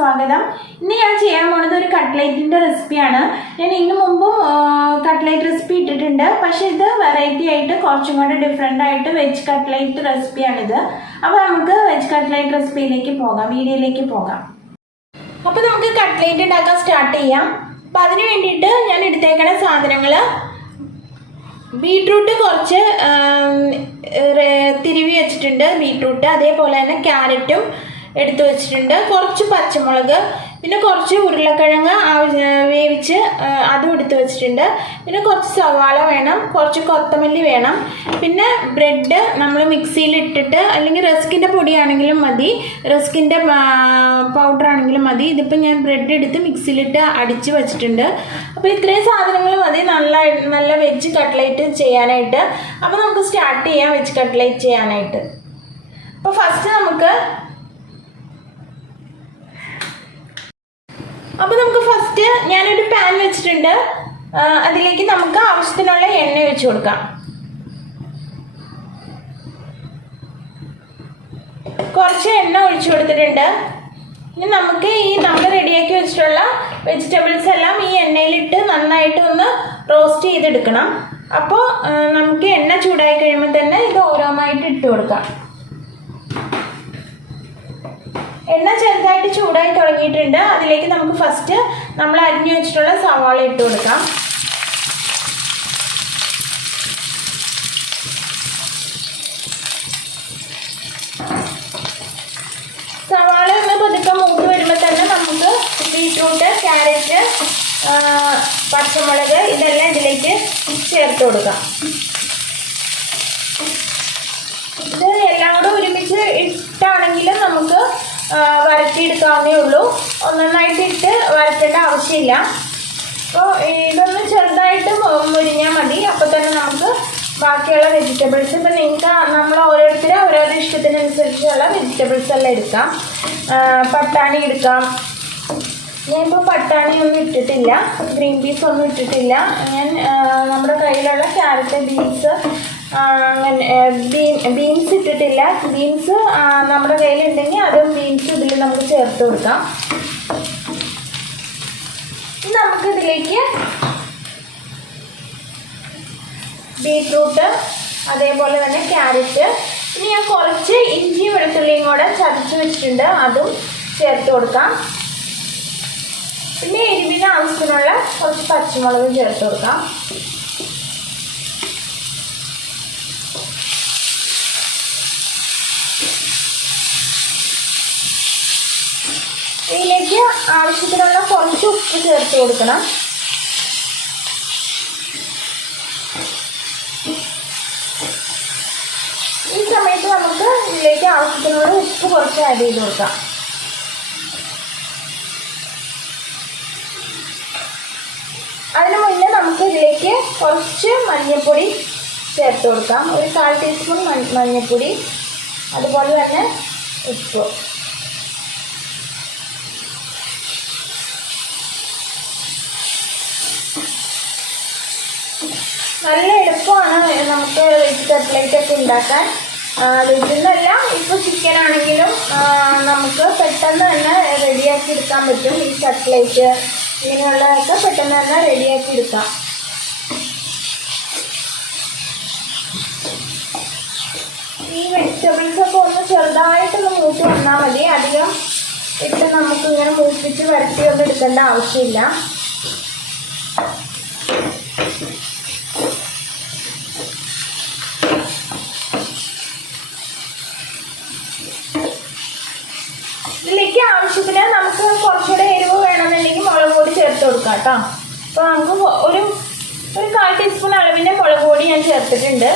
സ്വാഗതം. ഇന്ന് ഞാൻ ചെയ്യാൻ പോകുന്നത് ഒരു കട്ട്ലേറ്റിൻ്റെ റെസിപ്പിയാണ്. ഞാൻ ഇതിനു മുമ്പും കട്ട്ലേറ്റ് റെസിപ്പി ഇട്ടിട്ടുണ്ട്. പക്ഷേ ഇത് വെറൈറ്റി ആയിട്ട് കുറച്ചും കൂടെ ഡിഫറെൻ്റ് ആയിട്ട് വെജ് കട്ട്ലേറ്റ് റെസിപ്പിയാണിത്. അപ്പോൾ നമുക്ക് വെജ് കട്ട്ലേറ്റ് റെസിപ്പിയിലേക്ക് പോകാം, വീഡിയോയിലേക്ക് പോകാം. അപ്പോൾ നമുക്ക് കട്ട്ലേറ്റ് ഉണ്ടാക്കാൻ സ്റ്റാർട്ട് ചെയ്യാം. അപ്പോൾ അതിന് വേണ്ടിയിട്ട് ഞാൻ എടുത്തേക്കുന്ന സാധനങ്ങൾ: ബീട്രൂട്ട് കുറച്ച് തിരുവി വെച്ചിട്ടുണ്ട്, ബീട്രൂട്ട്. അതേപോലെ തന്നെ ക്യാരറ്റും എടുത്തു വെച്ചിട്ടുണ്ട്, കുറച്ച് പച്ചമുളക്, പിന്നെ കുറച്ച് ഉരുളക്കിഴങ്ങ് വേവിച്ച് അതും എടുത്തു വെച്ചിട്ടുണ്ട്, പിന്നെ കുറച്ച് സവാള വേണം, കുറച്ച് കൊത്തമല്ലി വേണം, പിന്നെ ബ്രെഡ് നമ്മൾ മിക്സിയിൽ ഇട്ടിട്ട്, അല്ലെങ്കിൽ റസ്കിൻ്റെ പൊടിയാണെങ്കിലും മതി, റസ്കിൻ്റെ പൗഡർ ആണെങ്കിലും മതി. ഇതിപ്പോൾ ഞാൻ ബ്രെഡ് എടുത്ത് മിക്സിയിലിട്ട് അടിച്ച് വെച്ചിട്ടുണ്ട്. അപ്പോൾ ഇത്രയും സാധനങ്ങൾ മതി നല്ല വെജ് കട്ട്ലേറ്റ് ചെയ്യാനായിട്ട്. അപ്പോൾ നമുക്ക് സ്റ്റാർട്ട് ചെയ്യാം വെജ് കട്ട്ലേറ്റ് ചെയ്യാനായിട്ട്. അപ്പോൾ ഫസ്റ്റ് നമുക്ക് ഞാനൊരു പാൻ വെച്ചിട്ടുണ്ട്. അതിലേക്ക് നമുക്ക് ആവശ്യത്തിനുള്ള എണ്ണ ഒഴിച്ചു കൊടുക്കാം. കുറച്ച് എണ്ണ ഒഴിച്ചു കൊടുത്തിട്ടുണ്ട്. ഇനി നമുക്ക് നമ്മൾ റെഡിയാക്കി വെച്ചിട്ടുള്ള വെജിറ്റബിൾസ് എല്ലാം ഈ എണ്ണയിലിട്ട് നന്നായിട്ട് ഒന്ന് റോസ്റ്റ് ചെയ്തെടുക്കണം. അപ്പോൾ നമുക്ക് എണ്ണ ചൂടായി കഴിയുമ്പോൾ തന്നെ ഇത് ഓരോന്നായിട്ട് ഇട്ട് കൊടുക്കാം. എണ്ണ ചെറുതായിട്ട് ചൂടായി തുടങ്ങിയിട്ടുണ്ട്. അതിലേക്ക് നമുക്ക് ഫസ്റ്റ് നമ്മൾ അരിഞ്ഞു വെച്ചിട്ടുള്ള സവാള ഇട്ട് കൊടുക്കാം. സവാള ഒന്ന് പതുക്കെ മൂത്ത് വരുമ്പോൾ തന്നെ നമുക്ക് ബീട്രൂട്ട്, ക്യാരറ്റ്, പച്ചമുളക് ഇതെല്ലാം ഇതിലേക്ക് ചേർത്ത് കൊടുക്കാം. ഇത് എല്ലാം കൂടെ ഒരുമിച്ച് ഇട്ടാണെങ്കിലും നമുക്ക് വരട്ടിയെടുക്കാവുന്നേ ഉള്ളൂ. ഒന്നൊന്നായിട്ട് ഇട്ട് വരട്ടേണ്ട ആവശ്യമില്ല. അപ്പോൾ ഇതൊന്ന് ചെറുതായിട്ട് മുരിഞ്ഞാൽ മതി. അപ്പോൾ തന്നെ നമുക്ക് ബാക്കിയുള്ള വെജിറ്റബിൾസ്, ഇപ്പം നിങ്ങൾക്ക് നമ്മൾ ഓരോരുത്തരും ഓരോരോ ഇഷ്ടത്തിനനുസരിച്ചുള്ള വെജിറ്റബിൾസ് എല്ലാം എടുക്കാം. പട്ടാണി എടുക്കാം. ഞാനിപ്പോൾ പട്ടാണി ഒന്നും ഇട്ടിട്ടില്ല, ഗ്രീൻ പീസ് ഒന്നും ഇട്ടിട്ടില്ല. ഞാൻ നമ്മുടെ കയ്യിലുള്ള ക്യാരറ്റ്, ബീൻസ്, അങ്ങനെ ബീൻസ് ഇട്ടിട്ടില്ല. ബീൻസ് നമ്മുടെ കയ്യിലുണ്ടെങ്കിൽ അതും ബീൻസ് ഇതിൽ നമുക്ക് ചേർത്ത് കൊടുക്കാം. നമുക്കിതിലേക്ക് ബീട്രൂട്ട്, അതേപോലെ തന്നെ ക്യാരറ്റ്, ഇനി ഞാൻ കുറച്ച് ഇഞ്ചി വെളുത്തുള്ളിയും കൂടെ ചതച്ച് വെച്ചിട്ടുണ്ട്, അതും ചേർത്ത് കൊടുക്കാം. പിന്നെ എരിവിന് ആവശ്യത്തിനുള്ള കുറച്ച് പച്ചമുളകും ചേർത്ത് കൊടുക്കാം. ഇതിലേക്ക് ആവശ്യത്തിനുള്ള കുറച്ച് ഉപ്പ് ചേർത്ത് കൊടുക്കണം. ഈ സമയത്ത് നമുക്ക് ഇതിലേക്ക് ആവശ്യത്തിനുള്ള ഉപ്പ് കുറച്ച് ആഡ് ചെയ്ത് കൊടുക്കാം. അതിന് മുന്നേ നമുക്ക് ഇതിലേക്ക് കുറച്ച് മഞ്ഞൾപ്പൊടി ചേർത്ത് കൊടുക്കാം. ഒരു 1/4 ടീസ്പൂൺ മഞ്ഞൾപ്പൊടി, അതുപോലെ തന്നെ ഉപ്പ്. നല്ല എളുപ്പമാണ് നമുക്ക് വെജ് കട്ട്ലേറ്റ് ഒക്കെ ഉണ്ടാക്കാൻ. വെജെന്നല്ല, ഇപ്പോൾ ചിക്കൻ ആണെങ്കിലും നമുക്ക് പെട്ടെന്ന് തന്നെ റെഡിയാക്കി എടുക്കാൻ പറ്റും. ഈ കട്ട്ലേറ്റ് ഇങ്ങനെയുള്ളതൊക്കെ പെട്ടെന്ന് തന്നെ റെഡിയാക്കി എടുക്കാം. ഈ വെജിറ്റബിൾസൊക്കെ ഒന്ന് ചെറുതായിട്ടൊന്ന് മൂത്ത് വന്നാൽ മതി. അധികം ഇട്ട് നമുക്കിങ്ങനെ മൂപ്പിച്ച് വരട്ടി ഒന്നും എടുക്കേണ്ട ആവശ്യമില്ല. ഇതിലേക്ക് ആവശ്യത്തിന് നമുക്ക് കുറച്ചുകൂടെ എരിവ് വേണമെന്നുണ്ടെങ്കിൽ മുളക് പൊടി ചേർത്ത് കൊടുക്കാം കേട്ടോ. അപ്പോൾ നമുക്ക് ഒരു 1/4 ടീസ്പൂൺ അളവിൻ്റെ മുളക് പൊടി ഞാൻ ചേർത്തിട്ടുണ്ട്.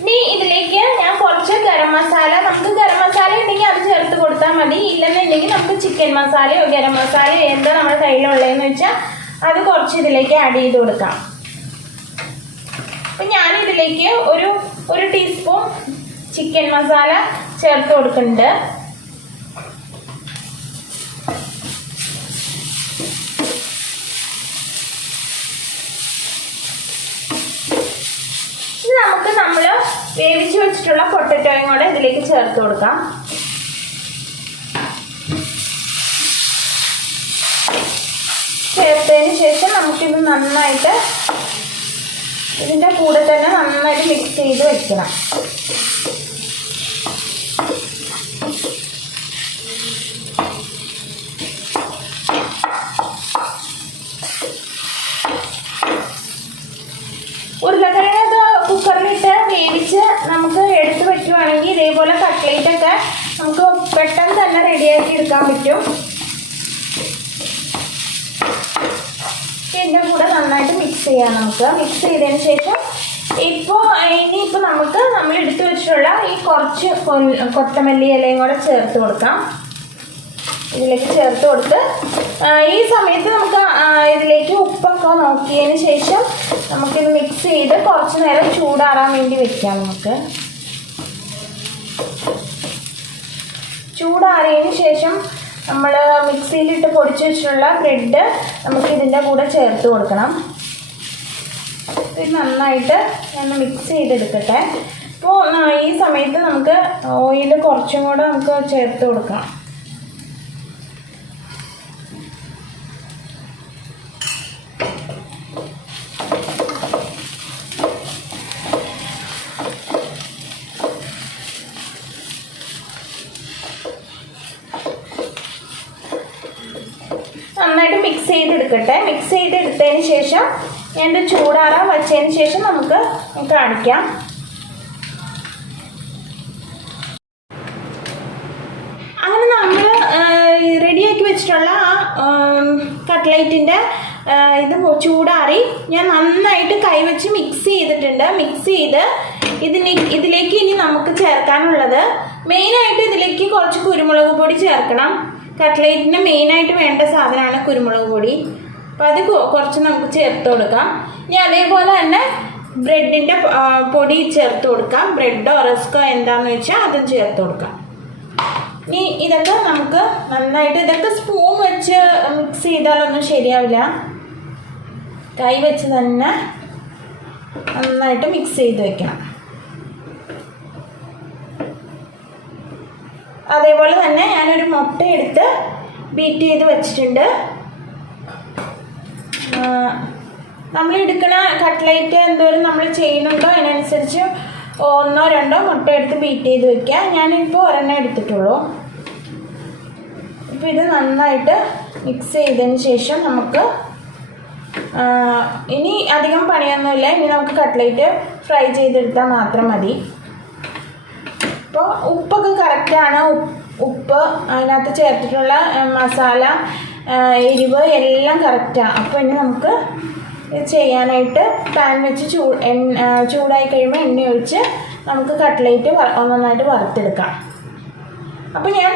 ഇനി ഇതിലേക്ക് ഞാൻ കുറച്ച് ഗരം മസാല, നമുക്ക് ഗരം മസാല ഉണ്ടെങ്കിൽ അത് ചേർത്ത് കൊടുത്താൽ മതി. ഇല്ലെന്നുണ്ടെങ്കിൽ നമുക്ക് ചിക്കൻ മസാലയോ ഗരം മസാലയോ എന്താ നമ്മുടെ കയ്യിലുള്ളതെന്ന് വെച്ചാൽ അത് കുറച്ച് ഇതിലേക്ക് ആഡ് ചെയ്ത് കൊടുക്കാം. അപ്പം ഞാനിതിലേക്ക് ഒരു ടീസ്പൂൺ ചിക്കൻ മസാല ചേർത്ത് കൊടുക്കുന്നുണ്ട്. വേവിച്ച് വെച്ചിട്ടുള്ള പൊട്ടറ്റോയും കൂടെ ഇതിലേക്ക് ചേർത്ത് കൊടുക്കാം. ചേർത്തതിന് ശേഷം നമുക്കിത് നന്നായിട്ട് ഇതിൻ്റെ കൂടെ തന്നെ നന്നായിട്ട് മിക്സ് ചെയ്ത് വെക്കണം. ഉരുളക്കിഴങ്ങ് കുക്കറിലിട്ട് വേവിച്ച് നമുക്ക് എടുത്ത് വയ്ക്കുവാണെങ്കിൽ ഇതേപോലെ കട്ട്ലേറ്റൊക്കെ നമുക്ക് പെട്ടെന്ന് തന്നെ റെഡിയാക്കി എടുക്കാൻ പറ്റും. ഇതിൻ്റെ കൂടെ നന്നായിട്ട് മിക്സ് ചെയ്യാം. നമുക്ക് മിക്സ് ചെയ്തതിന് ശേഷം ഇനിയിപ്പോൾ നമ്മൾ എടുത്തു വെച്ചിട്ടുള്ള ഈ കുറച്ച് കൊത്തമല്ലി ഇലയും കൂടെ ചേർത്ത് കൊടുക്കാം. ഇതിലേക്ക് ചേർത്ത് കൊടുത്ത് ഈ സമയത്ത് നമുക്ക് ഇതിലേക്ക് ഉപ്പൊക്കെ നോക്കിയതിന് ശേഷം നമുക്കിത് മിക്സ് ചെയ്ത് കുറച്ച് നേരം ചൂടാറാൻ വേണ്ടി വെക്കാം. നമുക്ക് ചൂടാറിയതിന് ശേഷം നമ്മൾ മിക്സിയിലിട്ട് പൊടിച്ച് വെച്ചിട്ടുള്ള ബ്രെഡ് നമുക്ക് ഇതിൻ്റെ കൂടെ ചേർത്ത് കൊടുക്കണം. ഇത് നന്നായിട്ട് ഒന്ന് മിക്സ് ചെയ്തെടുക്കട്ടെ. അപ്പോൾ ഈ സമയത്ത് നമുക്ക് ഓയിൽ കുറച്ചും കൂടെ നമുക്ക് ചേർത്ത് കൊടുക്കാം. നന്നായിട്ട് മിക്സ് ചെയ്തെടുക്കട്ടെ. മിക്സ് ചെയ്തെടുത്തതിന് ശേഷം ഞാനിത് ചൂടാറാൻ വച്ചതിന് ശേഷം നമുക്ക് കാണിക്കാം. അങ്ങനെ നമ്മൾ റെഡിയാക്കി വെച്ചിട്ടുള്ള കട്ട്ലൈറ്റിൻ്റെ ഇത് ചൂടാറി ഞാൻ നന്നായിട്ട് കൈവച്ച് മിക്സ് ചെയ്തിട്ടുണ്ട്. മിക്സ് ചെയ്ത് ഇതിലേക്ക് ഇനി നമുക്ക് ചേർക്കാനുള്ളത് മെയിനായിട്ട് ഇതിലേക്ക് കുറച്ച് കുരുമുളക് പൊടി ചേർക്കണം. കട്ട്ലേറ്റിന് മെയിനായിട്ട് വേണ്ട സാധനമാണ് കുരുമുളക് പൊടി. അപ്പോൾ അത് കുറച്ച് നമുക്ക് ചേർത്ത് കൊടുക്കാം. ഇനി അതേപോലെ തന്നെ ബ്രെഡിൻ്റെ പൊടി ചേർത്ത് കൊടുക്കാം. ബ്രെഡോ റസ്കോ എന്താണെന്ന് വെച്ചാൽ അതും ചേർത്ത് കൊടുക്കാം. ഇനി ഇതൊക്കെ നമുക്ക് നന്നായിട്ട് ഇതൊക്കെ സ്പൂൺ വെച്ച് മിക്സ് ചെയ്താലൊന്നും ശരിയാവില്ല. കൈ വെച്ച് തന്നെ നന്നായിട്ട് മിക്സ് ചെയ്ത് വെക്കണം. അതേപോലെ തന്നെ ഞാനൊരു മുട്ട എടുത്ത് ബീറ്റ് ചെയ്ത് വെച്ചിട്ടുണ്ട്. നമ്മൾ എടുക്കുന്ന കട്ട്ലൈറ്റ് എന്തോരം നമ്മൾ ചെയ്യുന്നുണ്ടോ അതിനനുസരിച്ച് 1-2 മുട്ട എടുത്ത് ബീറ്റ് ചെയ്ത് വെക്കുക. ഞാനിപ്പോൾ ഒരെണ്ണം എടുത്തിട്ടുള്ളൂ. ഇപ്പോൾ ഇത് നന്നായിട്ട് മിക്സ് ചെയ്തതിന് ശേഷം നമുക്ക് ഇനി അധികം പണിയൊന്നുമില്ല. ഇനി നമുക്ക് കട്ട്ലൈറ്റ് ഫ്രൈ ചെയ്തെടുത്താൽ മാത്രം മതി. അപ്പോൾ ഉപ്പൊക്കെ കറക്റ്റാണ്. ഉപ്പ് അതിനകത്ത് ചേർത്തിട്ടുള്ള മസാല എരിവ് എല്ലാം കറക്റ്റാണ്. അപ്പോൾ ഇനി നമുക്ക് ഇത് ചെയ്യാനായിട്ട് പാൻ വെച്ച് ചൂടായി കഴിയുമ്പോൾ എണ്ണ ഒഴിച്ച് നമുക്ക് കട്ട്ലേറ്റ് നന്നായിട്ട് വറുത്തെടുക്കാം. അപ്പോൾ ഞാൻ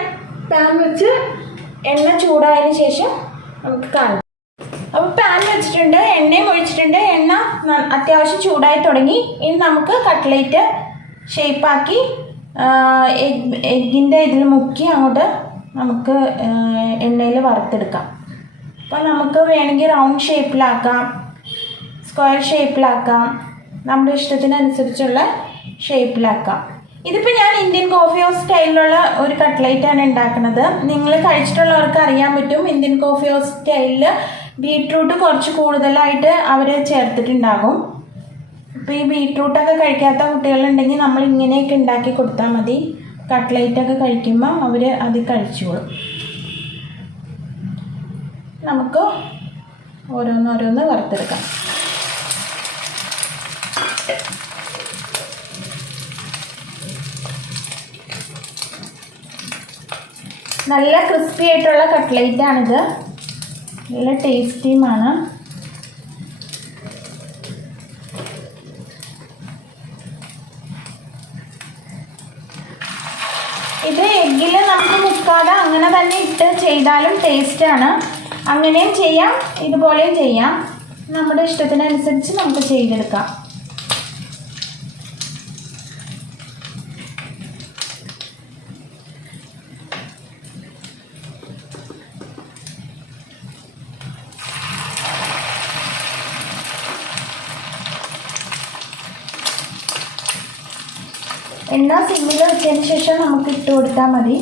പാൻ വെച്ച് എണ്ണ ചൂടായതിന് ശേഷം നമുക്ക് കാണാം. അപ്പോൾ പാൻ വെച്ചിട്ടുണ്ട്, എണ്ണയും ഒഴിച്ചിട്ടുണ്ട്. എണ്ണ അത്യാവശ്യം ചൂടായി തുടങ്ങി. ഇനി നമുക്ക് കട്ട്ലേറ്റ് ഷേപ്പാക്കി എഗ്ഗിൻ്റെ ഇതിൽ മുക്കി അങ്ങോട്ട് നമുക്ക് എണ്ണയിൽ വറുത്തെടുക്കാം. അപ്പോൾ നമുക്ക് വേണമെങ്കിൽ റൗണ്ട് ഷേപ്പിലാക്കാം, സ്ക്വയർ ഷേപ്പിലാക്കാം, നമ്മുടെ ഇഷ്ടത്തിനനുസരിച്ചുള്ള ഷേപ്പിലാക്കാം. ഇതിപ്പോൾ ഞാൻ ഇന്ത്യൻ കോഫി ഹൗസ് സ്റ്റൈലിലുള്ള ഒരു കട്ട്ലേറ്റാണ് ഉണ്ടാക്കുന്നത്. നിങ്ങൾ കഴിച്ചിട്ടുള്ളവർക്ക് അറിയാൻ പറ്റും. ഇന്ത്യൻ കോഫി ഹൗസ് സ്റ്റൈലിൽ ബീട്രൂട്ട് കുറച്ച് കൂടുതലായിട്ട് അവർ ചേർത്തിട്ടുണ്ടാകും. അപ്പോൾ ഈ ബീട്രൂട്ടൊക്കെ കഴിക്കാത്ത കുട്ടികളുണ്ടെങ്കിൽ നമ്മൾ ഇങ്ങനെയൊക്കെ ഉണ്ടാക്കി കൊടുത്താൽ മതി. കട്ട്ലേറ്റൊക്കെ കഴിക്കുമ്പോൾ അവർ അത് കഴിച്ചോളും. നമുക്ക് ഓരോന്നോരോന്ന് വറുത്തെടുക്കാം. നല്ല ക്രിസ്പി ആയിട്ടുള്ള കട്ട്ലേറ്റാണിത്. നല്ല ടേസ്റ്റിയുമാണ്. ഇത് എഗ്ഗിൽ നമുക്ക് മുക്കാതെ അങ്ങനെ തന്നെ ഇട്ട് ചെയ്താലും ടേസ്റ്റാണ്. അങ്ങനെയും ചെയ്യാം, ഇതുപോലെയും ചെയ്യാം. നമ്മുടെ ഇഷ്ടത്തിനനുസരിച്ച് നമുക്ക് ചെയ്തെടുക്കാം. എണ്ണ സിമ്മിൽ വെച്ചതിന് ശേഷം നമുക്ക് ഇട്ട് കൊടുത്താൽ മതി.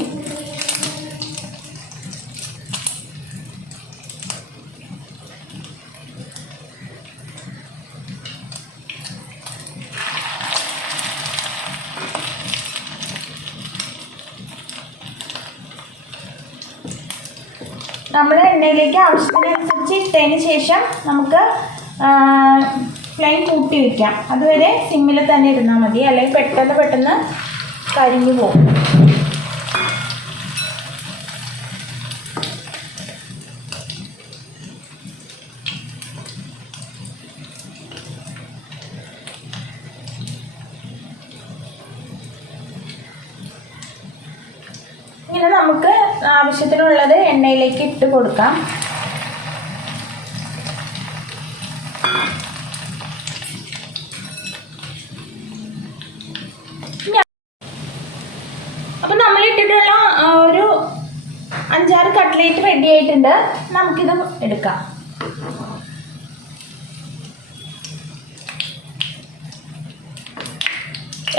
നമ്മൾ എണ്ണയിലേക്ക് ആവശ്യത്തിനനുസരിച്ച് ഇട്ടതിന് ശേഷം നമുക്ക് ഫ്ലെയിം കൂട്ടി വയ്ക്കാം. അതുവരെ സിമ്മിൽ തന്നെ ഇരുന്നാൽ മതി, അല്ലെങ്കിൽ പെട്ടെന്ന് കരിഞ്ഞു പോകും. ഇങ്ങനെ നമുക്ക് ആവശ്യത്തിനുള്ളത് എണ്ണയിലേക്ക് ഇട്ട് കൊടുക്കാം. അപ്പം നമ്മളിട്ടിട്ടുള്ള ഒരു 5-6 കട്ട്ലേറ്റ് റെഡി ആയിട്ടുണ്ട്. നമുക്കിത് എടുക്കാം.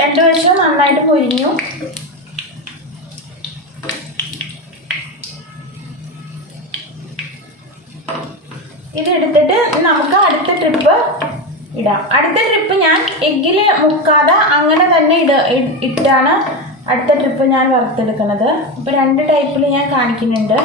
രണ്ട് വശവും നന്നായിട്ട് പൊരിഞ്ഞു. ഇതെടുത്തിട്ട് നമുക്ക് അടുത്ത ട്രിപ്പ് ഇടാം. അടുത്ത ട്രിപ്പ് ഞാൻ എഗ്ഗിൽ മുക്കാതെ അങ്ങനെ തന്നെ ഇട്ടാണ് അടുത്ത ട്രിപ്പ് ഞാൻ വറുത്തെടുക്കുന്നത്. അപ്പോൾ 2 ടൈപ്പിൽ ഞാൻ കാണിക്കുന്നുണ്ട്.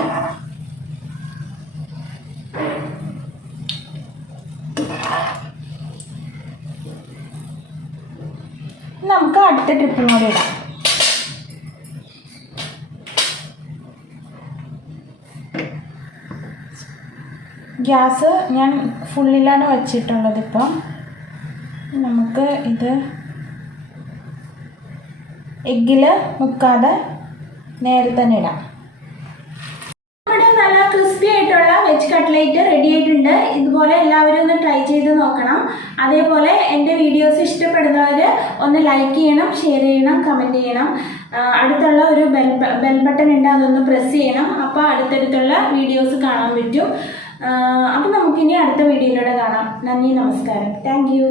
നമുക്ക് അടുത്ത ട്രിപ്പും കൂടെ ഇടാം. ഗ്യാസ് ഞാൻ ഫുള്ളിലാണ് വച്ചിട്ടുള്ളത്. ഇപ്പം നമുക്ക് ഇത് എഗ്ഗിൽ മുക്കാതെ നേരെ തന്നെ ഇടാം. നമ്മുടെ നല്ല ക്രിസ്പി ആയിട്ടുള്ള വെജ് കട്ട്ലേറ്റ് റെഡി ആയിട്ടുണ്ട്. ഇതുപോലെ എല്ലാവരും ഒന്ന് ട്രൈ ചെയ്ത് നോക്കണം. അതേപോലെ എൻ്റെ വീഡിയോസ് ഇഷ്ടപ്പെടുന്നവർ ഒന്ന് ലൈക്ക് ചെയ്യണം, ഷെയർ ചെയ്യണം, കമൻറ്റ് ചെയ്യണം. അടുത്തുള്ള ഒരു ബെൽ ബട്ടൺ ഉണ്ട്, അതൊന്ന് പ്രസ് ചെയ്യണം. അപ്പോൾ അടുത്തടുത്തുള്ള വീഡിയോസ് കാണാൻ പറ്റും. അപ്പം നമുക്കിനി അടുത്ത വീഡിയോയിലൂടെ കാണാം. നന്ദി, നമസ്കാരം. Thank you.